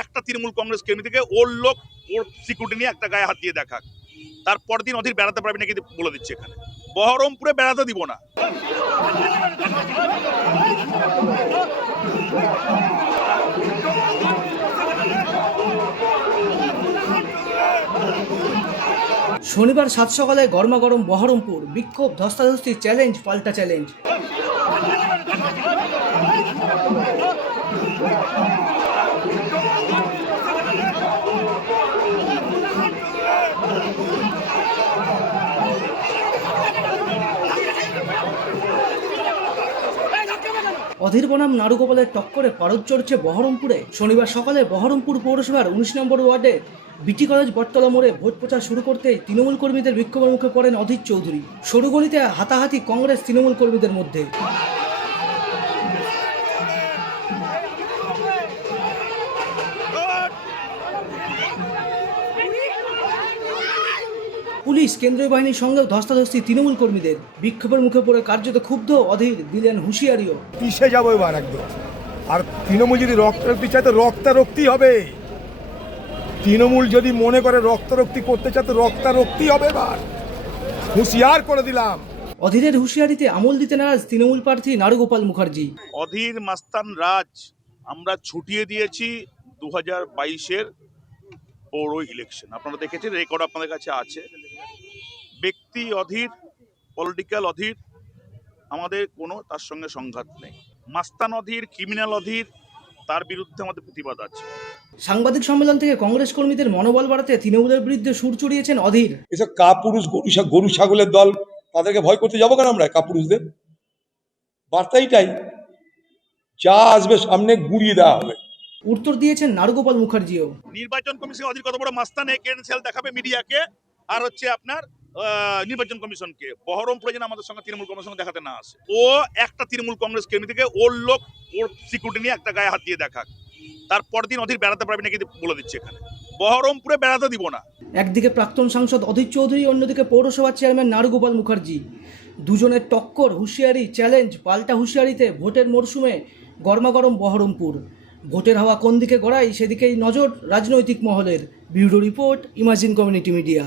একটা তৃণমূল কংগ্রেস কর্মী থেকে ওর লোক ওর সিকিউরিটি নিয়ে একটা গায়ে হাত দিয়ে দেখাক, তারপর দিন অধীর বেড়াতে পারবে নাকি বলে দিচ্ছে। এখানে বহরমপুরে বেড়াতে দিব না। শনিবার সাত সকালে গরমাগরম বহরমপুর, বিক্ষোভ, ধস্তাধস্তি, চ্যালেঞ্জ পাল্টা চ্যালেঞ্জ। অধীর বনাম নারুগোপালের টক্করে পারদ চড়ছে বহরমপুরে। শনিবার সকালে বহরমপুর পৌরসভার 19 নম্বর ওয়ার্ডে বিটি কলেজ বটতলা মোড়ে ভোট প্রচার শুরু করতেই তৃণমূল কর্মীদের বিক্ষোভের মুখে পড়েন অধীর চৌধুরী। সরু গলিতে হাতাহাতি কংগ্রেস তৃণমূল কর্মীদের মধ্যে। পুলিশ, কেন্দ্রীয় বাহিনীর সঙ্গেও ধস্তাধস্তি তৃণমূল কর্মীদের। বিক্ষোভের মুখে পড়ে কার্যত ক্ষুব্ধ অধীর, দিলেন হুঁশিয়ারিও। পিছিয়ে যাবো এবার একদম। আর তৃণমূল যদি রক্তারক্তি চায় তো রক্তারক্তি হবে। তৃণমূল যদি মনে করে রক্তারক্তি করতে চায় তো রক্তারক্তি হবে এবার, হুঁশিয়ার করে দিলাম। অধীরের হুঁশিয়ারিতে আমল দিতে নারাজ তৃণমূল প্রার্থী নারুগোপাল মুখার্জি। অধীর মাস্তান রাজ আমরা ছুটিয়ে দিয়েছি 2022-এর পৌর ইলেকশন। আপনারা দেখেছেন, রেকর্ড আপনাদের কাছে আছে। ব্যক্তি অধীর, পলিটিক্যাল অধীর, আমাদের কোনো তার সঙ্গে সংঘাত নেই। মাস্তান অধীর, ক্রিমিনাল অধীর, তার বিরুদ্ধে আমাদের প্রতিবাদ আছে। সাংবাদিক সম্মেলন থেকে কংগ্রেস কর্মীদের মনোবল বাড়াতে তৃণমূলের বিরুদ্ধে সুর চড়িয়েছেন অধীর। এসব কাপুরুষ গরু ছাগলের দল, তাদেরকে ভয় করতে যাবো কেন আমরা? কাপুরুষদের বার্তাইটাই, যা আসবে সামনে গুড়িয়ে দেওয়া হবে। উত্তর দিয়েছেন নারুগোপাল মুখার্জিও। নির্বাচন কমিশন অধীর কত বড় মাস্তান, ক্রেডেনশিয়াল দেখাবে মিডিয়াকে আর হচ্ছে আপনার নির্বাচন কমিশনকে। বহরমপুরে যেন আমাদের সঙ্গে তৃণমূল কংগ্রেসের সঙ্গে দেখাতে না আসে। ও একটা তৃণমূল কংগ্রেস কর্মী থেকে ওর লোক ওর সিকিউরিটি নিয়ে একটা গায়ে হাত দিয়ে দেখাক, তারপর দিন অধীর বেড়াতে পারবে নাকি বলে দিচ্ছে। এখানে বহরমপুরে বেড়াতে দিব না। একদিকে প্রাক্তন সাংসদ অধীর চৌধুরী, অন্যদিকে পৌরসভার চেয়ারম্যান নারুগোপাল মুখার্জি। দুজনের টক্কর, হুঁশিয়ারি, চ্যালেঞ্জ পাল্টা হুঁশিয়ারিতে ভোটের মরশুমে গরমাগরম বহরমপুর। ভোটের হাওয়া কোন দিকে গড়ায় সেদিকেই নজর রাজনৈতিক মহলের। Bureau report, imagine community media.